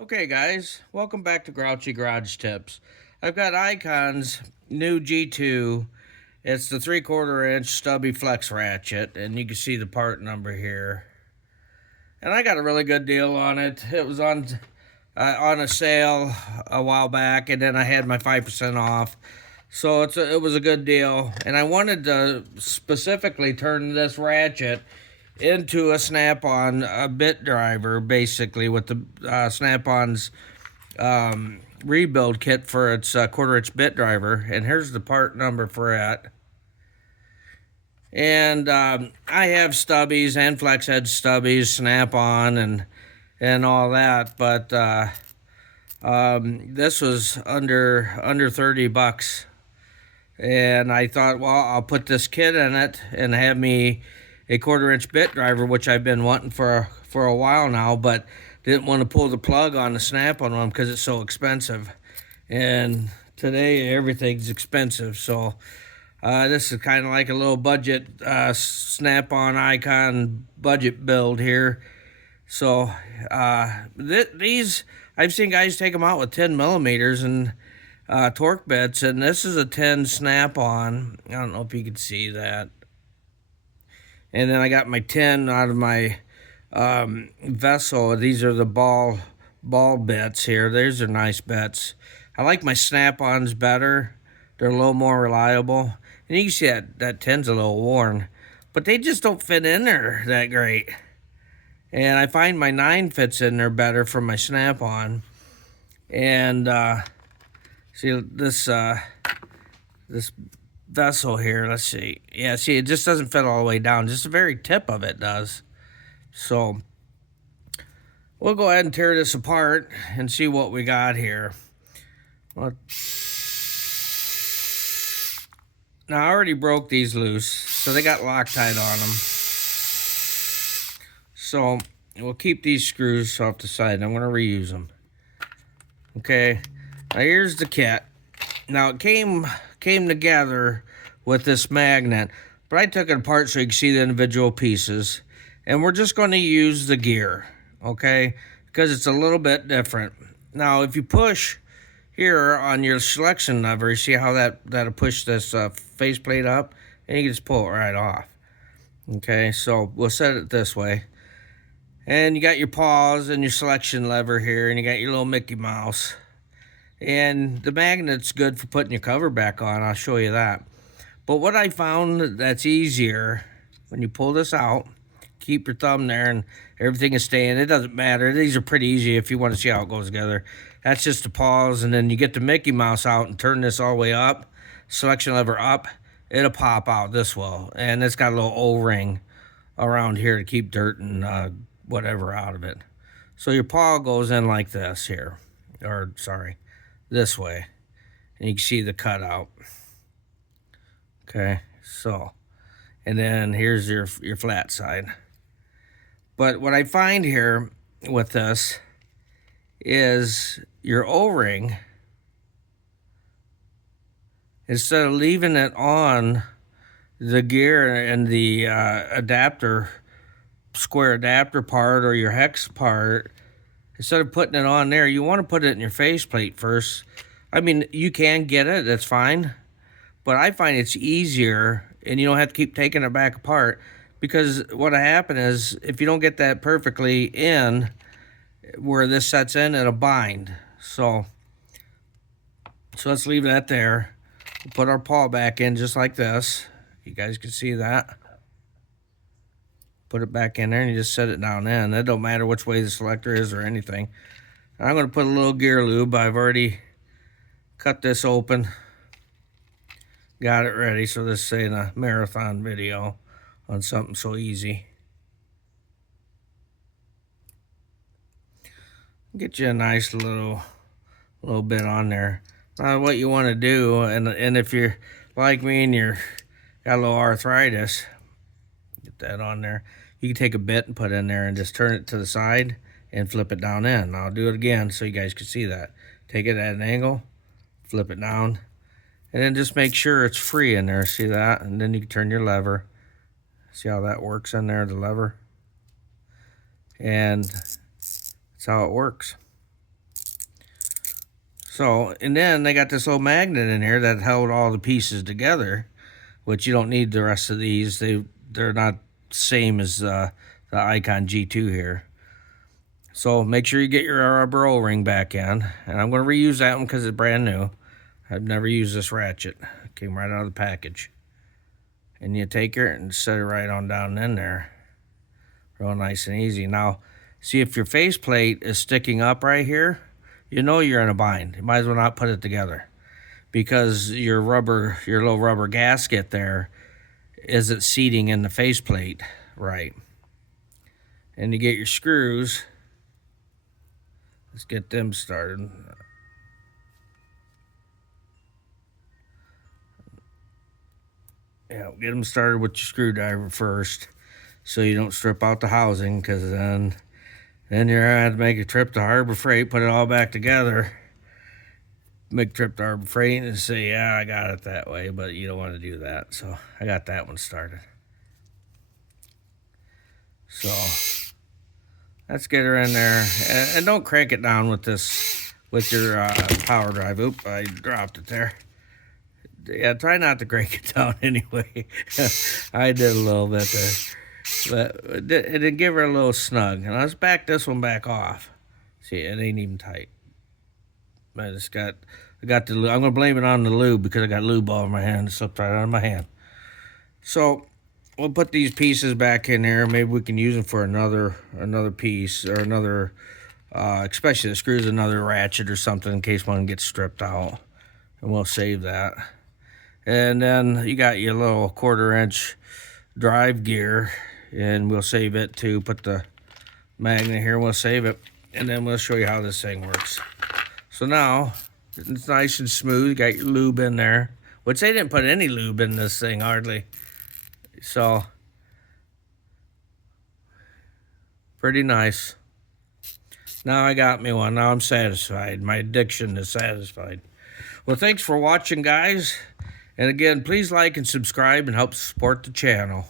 Okay, guys, welcome back to Grouchy Garage Tips. I've got Icon's new G2. It's the 3/4 inch stubby flex ratchet, and you can see the part number here. And I got a really good deal on it. It was on a sale a while back, and then I had my 5% off. So it was a good deal. And I wanted to specifically turn this ratchet into a snap-on bit driver, basically, with the Snap-on's rebuild kit for its 1/4 inch bit driver. And here's the part number for it. And I have stubbies and flex head stubbies, snap-on, and all that, but this was under $30, and I thought, well, I'll put this kit in it and have me a 1/4 inch bit driver, which I've been wanting for a while now, but didn't want to pull the plug on the snap-on one because it's so expensive. And today everything's expensive, so this is kind of like a little budget snap-on Icon budget build here. So these, I've seen guys take them out with 10 millimeters and torque bits, and this is a 10 snap-on. I don't know if you can see that. And then I got my 10 out of my vessel. These are the ball bits here. These are nice bits. I like my snap-ons better. They're a little more reliable. And you can see that 10's a little worn. But they just don't fit in there that great. And I find my 9 fits in there better for my snap-on. And see this vessel here, let's see. Yeah, see, it just doesn't fit all the way down. Just the very tip of it does. So we'll go ahead and tear this apart and see what we got here. Now, I already broke these loose, so they got Loctite on them. So we'll keep these screws off the side. I'm going to reuse them. Okay, now here's the kit. Now, it came together with this magnet, but I took it apart so you can see the individual pieces. And we're just going to use the gear, okay, because it's a little bit different. Now, if you push here on your selection lever, you see how that'll push this faceplate up, and you can just pull it right off. Okay, so we'll set it this way. And you got your pause and your selection lever here, and you got your little Mickey Mouse. And the magnet's good for putting your cover back on. I'll show you that. But what I found that's easier, when you pull this out, keep your thumb there and everything is staying. It doesn't matter. These are pretty easy if you want to see how it goes together. That's just a pause, and then you get the Mickey Mouse out and turn this all the way up, selection lever up, it'll pop out this way. And it's got a little O-ring around here to keep dirt and whatever out of it. So your paw goes in like this here, or sorry, this way. And you can see the cutout. Okay, so, and then here's your flat side. But what I find here with this is your O-ring, instead of leaving it on the gear and the adapter, square adapter part or your hex part, instead of putting it on there, you want to put it in your faceplate first. I mean, you can get it, that's fine. But I find it's easier, and you don't have to keep taking it back apart, because what'll happen is if you don't get that perfectly in where this sets in, it'll bind. So let's leave that there. We'll put our paw back in just like this. You guys can see that. Put it back in there and you just set it down in. It don't matter which way the selector is or anything. I'm going to put a little gear lube. I've already cut this open. Got it ready, so this ain't a marathon video on something so easy. Get you a nice little bit on there. Now what you want to do, and if you're like me and you're got a little arthritis, get that on there. You can take a bit and put it in there and just turn it to the side and flip it down in. I'll do it again so you guys can see that. Take it at an angle, flip it down, and then just make sure it's free in there. See that? And then you can turn your lever. See how that works in there, the lever? And that's how it works. So, and then they got this little magnet in here that held all the pieces together, which you don't need the rest of these. They're not same as the Icon G2 here. So make sure you get your rubber O-ring back in. And I'm going to reuse that one because it's brand new. I've never used this ratchet. It came right out of the package. And you take it and set it right on down in there. Real nice and easy. Now, see if your faceplate is sticking up right here, you know you're in a bind. You might as well not put it together, because your little rubber gasket there isn't seating in the faceplate right. And you get your screws. Let's get them started. Yeah, get them started with your screwdriver first, so you don't strip out the housing, because then you're gonna have to make a trip to Harbor Freight, put it all back together, make a trip to Harbor Freight and say, yeah, I got it that way, but you don't want to do that. So I got that one started. So let's get her in there, and don't crank it down with your power drive. Oop, I dropped it there. Yeah, try not to crank it down anyway. I did a little bit there. But it did give her a little snug. And let's back this one back off. See, it ain't even tight. I got the lube. I'm going to blame it on the lube, because I got lube all over my hand. It slipped right out of my hand. So we'll put these pieces back in here. Maybe we can use them for another piece, or another, especially the screws, another ratchet or something, in case one gets stripped out. And we'll save that. And then you got your little 1/4 inch drive gear, and we'll save it too. Put the magnet here, we'll save it, and then we'll show you how this thing works. So now it's nice and smooth. You got your lube in there, which they didn't put any lube in this thing hardly. So pretty nice. Now I got me one. Now I'm satisfied. My addiction is satisfied. Well, thanks for watching, guys. And again, please like and subscribe and help support the channel.